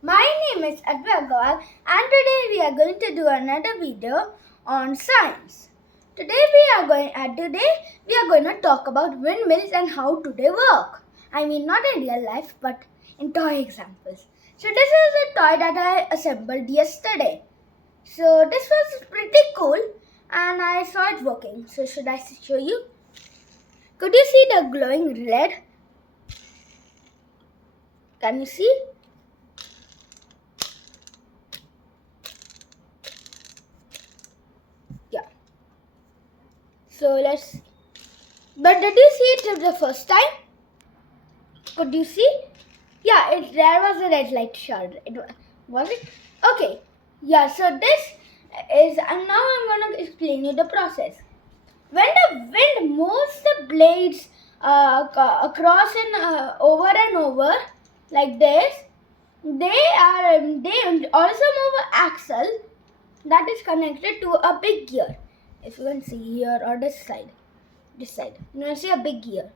My name is Advay Agarwal and today we are going to do another video on science. Today we are going to talk about windmills and how do they work. I mean not in real life but in toy examples. So this is a toy that I assembled yesterday. So this was pretty cool and I saw it working. So should I show you? Could you see the glowing red? Can you see? Yeah. So let's see. But did you see it the first time? Could you see? Yeah, there was a red light shard. Was it? Okay. Yeah, so this is, and now I'm going to explain you the process. When the wind moves the blades across and over and over like this, they also move an axle that is connected to a big gear. If you can see here or this side, you can see a big gear.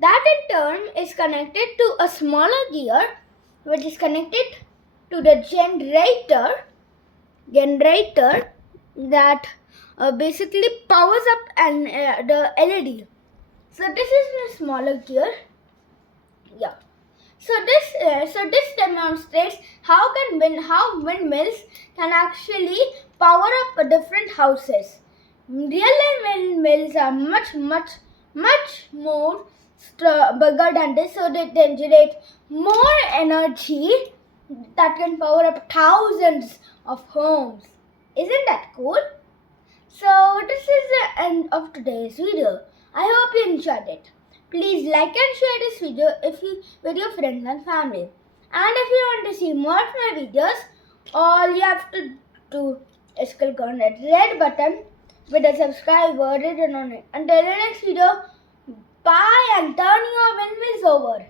That in turn is connected to a smaller gear which is connected to the generator that basically powers up and the LED. So this is the smaller gear. Yeah. So this demonstrates how windmills can actually power up different houses. Real life windmills are much more bigger than this, so they generate more energy that can power up thousands of homes. Isn't that cool? So this is the end of today's video. I hope you enjoyed it. Please like and share this video with your friends and family. And if you want to see more of my videos, all you have to do is click on that red button with the subscribe written on it. Until the next video, bye and turn your windmills over.